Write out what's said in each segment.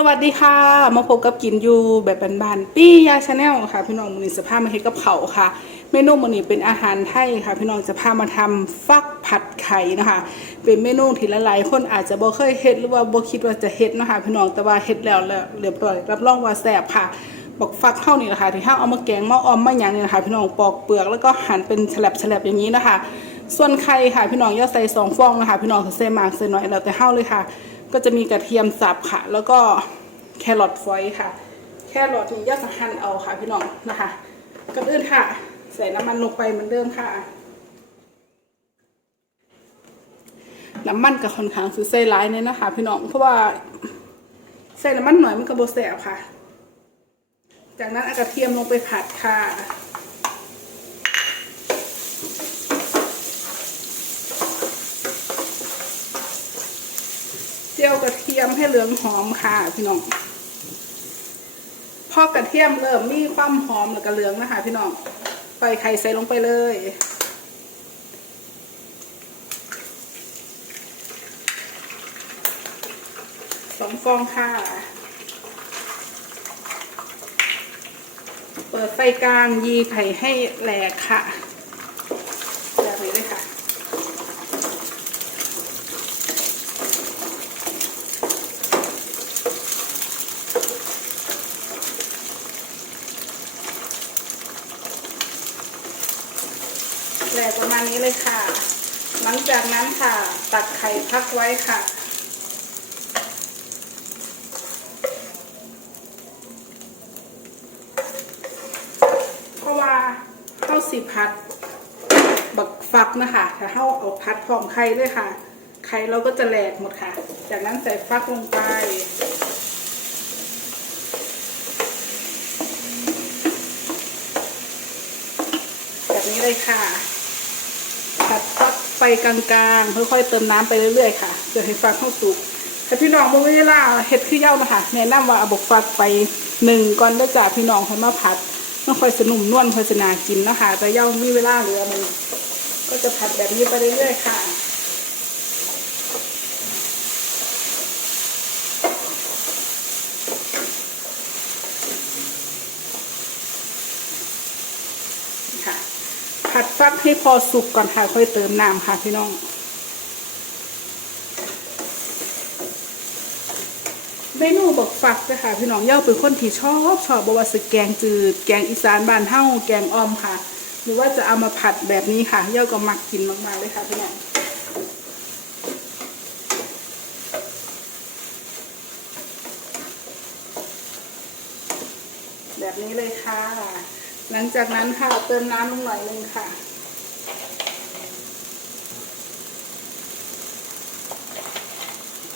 สวัสดีค่ะ มาพบกับกินยูแบบบานๆปี้ยาชาแนลค่ะ พี่น้องมือนี้สภาพมาเฮ็ดกับเขาค่ะ เมนูมือนี้เป็นอาหารไทยค่ะ พี่น้องจะพามาทำฟักผัดไข่นะคะ เป็นเมนูที่หลายๆคนอาจจะบ่เคยเฮ็ดหรือว่าบ่คิดว่าจะเฮ็ดนะคะพี่น้องแต่ว่าเฮ็ดแล้วแล้วเรียบร้อยรับรองว่าแซ่บค่ะบอกฟักเท่านี้นะคะที่ถ้าเอามาแกงมาออมมาอย่างนี้นะคะพี่น้องปอกเปลือกแล้วก็หั่นเป็นแฉลบๆอย่างนี้นะคะ ส่วนไข่ค่ะพี่น้องย่าใส่สองฟองนะคะ พี่น้องใส่มากใส่น้อยแล้วแต่เท่าเลยค่ะ ก็จะมีกระเทียมสับค่ะ แล้วก็แครอทฝอยค่ะ แครอทนี่ย่าจะหั่นเอาค่ะพี่น้องนะคะก่อนอื่นค่ะ ใส่น้ำมันลงไปเหมือนเดิมค่ะ น้ำมันกับค่อนข้างคือใส่ร้ายเนี่ยนะคะ พี่น้องเพราะว่าใส่น้ำมันหน่อยมันก็โบแสบค่ะ จากนั้นเอากระเทียมลงไปผัดค่ะ ยวกระเทียมให้เหลืองหอมค่ะพี่น้องพอกระเทียมเริ่มมีความหอมแล้วก็เหลืองนะคะพี่น้องปล่อยไข่ใส่ลงไปเลย สองฟองค่ะ เปิดไฟกลางยีไข่ให้แหลกค่ะแบบนี้เลยค่ะ แหลกประมาณนี้เลยค่ะ หลังจากนั้นค่ะ ตักไข่พักไว้ค่ะ เพราะว่าเข้าสีพัด บักฟักนะคะ ถ้าเข้าเอาพัดพร้อมไข่ด้วยค่ะ ไข่เราก็จะแหลกหมดค่ะ จากนั้นใส่ฟักลงไปแบบนี้เลยค่ะ ผัดฟักไฟกลางๆค่อยๆเติมน้ำไปเรื่อยๆค่ะเพื่อให้ฟักเข้าสุกถ้าพี่น้องบ่มีเวลาเห็ดคือเย้านะคะแนะนำว่าเอาบกฟักไปหนึ่งก่อนได้จากพี่น้องคนมาผัดมันค่อยสนุ่มนวลค่อสนากินนะคะแต่เย้ามีเวลาเหลือมันก็จะผัดแบบนี้ไปเรื่อยๆค่ะ ผัดฟักให้พอสุกก่อนค่ะ ค่อยเติมน้ำค่ะพี่น้องเมนูบอกฟักนะคะพี่น้องเย่าเป็นคนที่ชอบชอบบว่าสึกแกงจืด แกงอีสานบ้านเฮ้าแกงออมค่ะ หรือว่าจะเอามาผัดแบบนี้ค่ะเย่าก็มักกินมากๆเลยค่ะพี่น้องแบบนี้เลยค่ะ หลังจากนั้นค่ะเติมน้ำลงหน่อยนึงค่ะ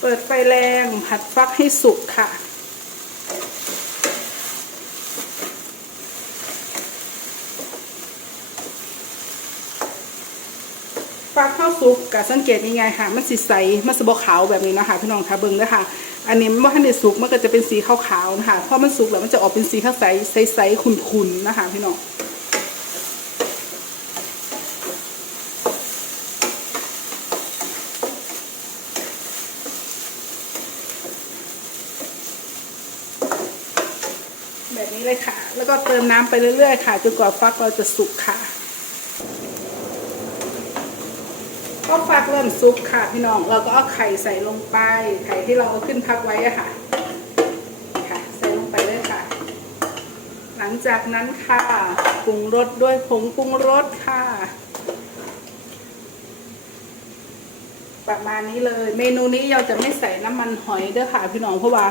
เปิดไฟแรงผัดฟักให้สุกค่ะฟักข้าวสุกกับสังเกตยังไงค่ะ มันสีใส มันสบขาวแบบนี้นะคะพี่น้องคะเบิ้งด้วยค่ะ อันนี้เมื่อทันได้สุกมันก็จะเป็นสีขาวๆนะคะเพราะมันสุกแล้วมันจะออกเป็นสีขาวใสใสๆขุ่นๆนะคะพี่น้องแบบนี้เลยค่ะ แล้วก็เติมน้ำไปเรื่อยๆค่ะจนกว่าฟักเราจะสุกค่ะ ก็ฟักเริ่มสุกค่ะพี่น้อง เราก็เอาไข่ใส่ลงไป ไข่ที่เราเอาขึ้นพักไว้อะค่ะ ค่ะ ใส่ลงไปเลยค่ะ หลังจากนั้นค่ะปรุงรสด้วยผงปรุงรสค่ะ ประมาณนี้เลย เมนูนี้เราจะไม่ใส่น้ำมันหอยเด้อค่ะ พี่น้องเพราะว่า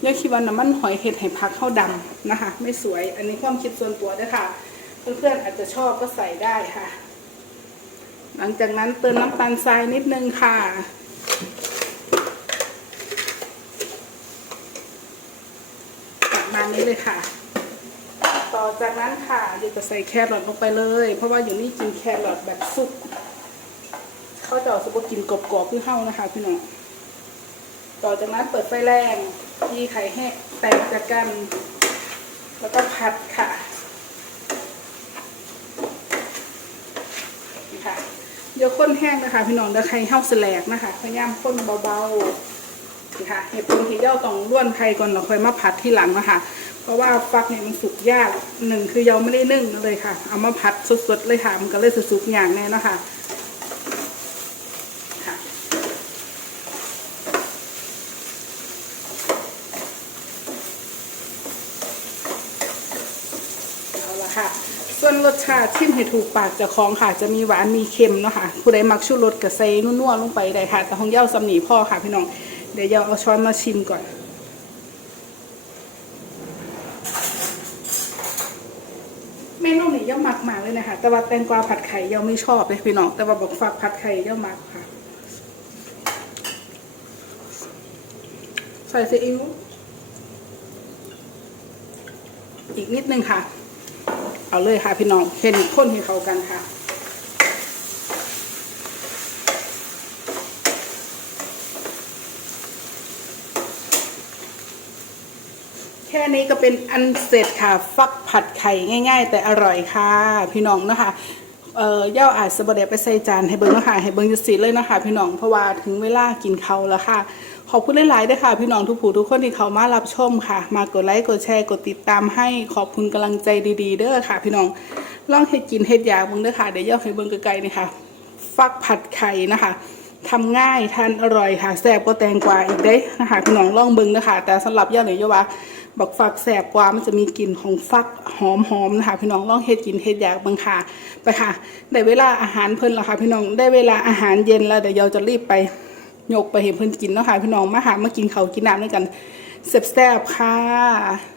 เนี่ยคิดว่าน้ำมันหอยเห็ดให้พักเข้าดำนะคะ ไม่สวย อันนี้ความคิดส่วนตัวเด้อค่ะ เพื่อนๆอาจจะชอบก็ใส่ได้ค่ะ หลังจากนั้นเติมน้ำตาลทรายนิดนึงค่ะ ประมาณนี้เลยค่ะ ต่อจากนั้นค่ะเดี๋ยวจะใส่แครอทลงไปเลย เพราะว่าอยู่นี่กินแครอทแบบสุก เขาจะเอาสมบูกินกรอบๆคือเข้านะคะพี่น้อง ต่อจากนั้นเปิดไฟแรงยีไข่แห้งแตกจากกัน แล้วก็ผัดค่ะนี่ค่ะ เดี๋ยวข้นแห้งนะคะ พี่น้องเดี๋ยวไข่เห้าแสลกนะคะ พยายามข้นเบาๆนี่ค่ะเห็ดเป็นที่เย่าต้องล้วนไข่ก่อนเราค่อยมาผัดที่หลังนะคะ เพราะว่าฟักเนี่ยมันสุกยากหนึ่งคือเยาไม่ได้นึ่งเลยค่ะ เอามาผัดสดๆเลยค่ะมันก็เลยสุกอย่างแน่นะคะค่ะเอาละค่ะ ส่วนรสชาติชิมให้ถูกปากจ้าของค่ะ จะมีหวานมีเค็มเนาะค่ะผู้ใดมักชูรสกระเซนัวๆลงไปได้ค่ะ แต่ของเย้าสำนีพ่อค่ะพี่น้องเดี๋ยวเย้าเอาช้อนมาชิมก่อนเมนูนี้เย้ามักมากเลยนะคะ แต่ว่าแตงกวาผัดไข่เย้าไม่ชอบเลยพี่น้อง แต่ว่าบอกฝักผัดไข่เย้ามักค่ะ ใส่ซีอิ๊วอีกนิดนึงค่ะ เอาเลยค่ะพี่น้องเห็นข้นให้เขากันค่ะแค่นี้ก็เป็นอันเสร็จค่ะ ฟักผัดไข่ง่าย ๆ แต่อร่อยค่ะ พี่น้องนะคะ เอ่อย่าอาจสบเดไปใส่จานให้เบิ้งเนาะคะให้เบิ้งจะสีเลยนะคะพี่น้องเพราะว่าถึงเวลากินเขาแล้วค่ะขอบคุณหลายๆด้วยค่ะ พี่น้องทุกผู้ทุกคนที่เขามารับชมค่ะ มากดไลค์กดแชร์กดติดตามให้ขอบคุณกำลังใจดีๆ เด้อค่ะ พี่น้องลองเฮ็ดกินเฮ็ดอยากเบิ้งเด้อค่ะเดี๋ยวย่าให้เบิ้งไกลๆนี่ค่ะ ฟักผัดไข่นะคะทำง่ายทานอร่อยค่ะแซ่บกว่าแตงกวาอีกเด้นะคะพี่น้องลองเบิ้งนะคะแต่สำหรับย่าเนี่ยย่าว่า บักฟักแสบกว่ามันจะมีกลิ่นของฟักหอมหอมนะคะ พี่น้องลองเฮ็ดกินเฮ็ดอยากบังค่ะไปค่ะได้เวลาอาหารเพิ่นแล้วค่ะ พี่น้องได้เวลาอาหารเย็นแล้วเดี๋ยวเราจะรีบไปยกไปเห็นเพิ่นกินเนาะค่ะพี่น้องมาหามากินเขาวกินน้ำด้วยกันแซ่บๆค่ะ